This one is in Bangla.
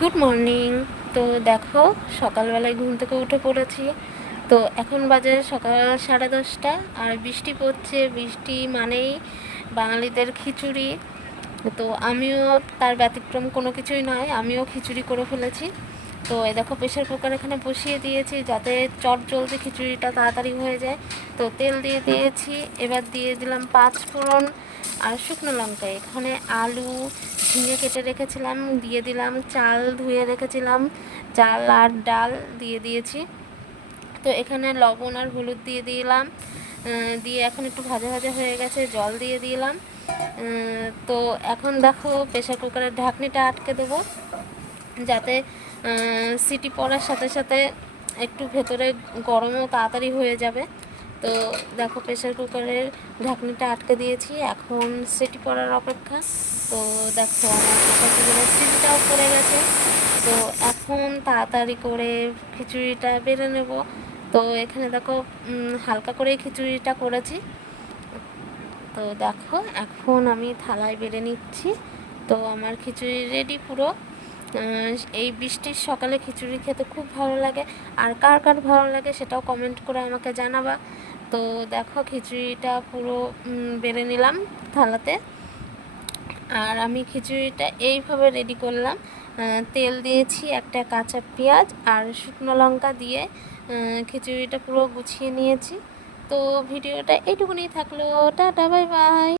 গুড মর্নিং তো দেখো, সকালবেলায় ঘুম থেকে উঠে পড়েছি। তো এখন বাজে সকাল সাড়ে দশটা, আর বৃষ্টি পড়ছে। বৃষ্টি মানেই বাঙালিদের খিচুড়ি। তো আমিও তার ব্যতিক্রম কোনো কিছুই নয়, আমিও খিচুড়ি করে ফেলেছি। তো এই দেখো প্রেশার কুকার এখানে বসিয়ে দিয়েছি যাতে চট জলদি খিচুড়িটা তাড়াতাড়ি হয়ে যায়। তো তেল দিয়ে দিয়েছি, এবার দিয়ে দিলাম পাঁচ ফোড়ন আর শুকনো লঙ্কা। এখানে আলু ঝিঙে কেটে রেখেছিলাম, দিয়ে দিলাম চাল, ধুয়ে রেখেছিলাম চাল আর ডাল দিয়ে দিয়েছি। তো এখানে লবণ আর হলুদ দিয়ে দিলাম দিয়ে এখন একটু ভাজা ভাজা হয়ে গেছে, জল দিয়ে দিলাম। তো এখন দেখো প্রেশার কুকারের ঢাকনিটা আটকে দেবো, যাতে সিটি পড়ার সাথে সাথে একটু ভেতরে গরমও তাড়াতাড়ি হয়ে যাবে। তো দেখো প্রেশার কুকারের ঢাকনিটা আটকে দিয়েছি, এখন সিটি পড়ার অপেক্ষা। তো দেখো আমার প্রেশার কুকারের সিটিটাও পড়ে গেছে। তো এখন তাড়াতাড়ি করে খিচুড়িটা বেড়ে নেব। তো এখানে দেখো হালকা করেই খিচুড়িটা করেছি। তো দেখো, এখন আমি থালায় বেড়ে নিচ্ছি। তো আমার খিচুড়ি রেডি পুরো। এই বৃষ্টির সকালে খিচুড়ি খেতে খুব ভালো লাগে। আর কার কার ভালো লাগে সেটাও কমেন্ট করে আমাকে জানাবা। তো দেখো খিচুড়িটা পুরো বেড়ে নিলাম থালাতে। আর আমি খিচুড়িটা এইভাবে রেডি করলাম। তেল দিয়েছি একটা কাঁচা পেঁয়াজ আর শুকনো লঙ্কা দিয়ে খিচুড়িটা পুরো গুছিয়ে নিয়েছি। তো ভিডিওটা এইটুকুনি থাকল। Tata, bye bye.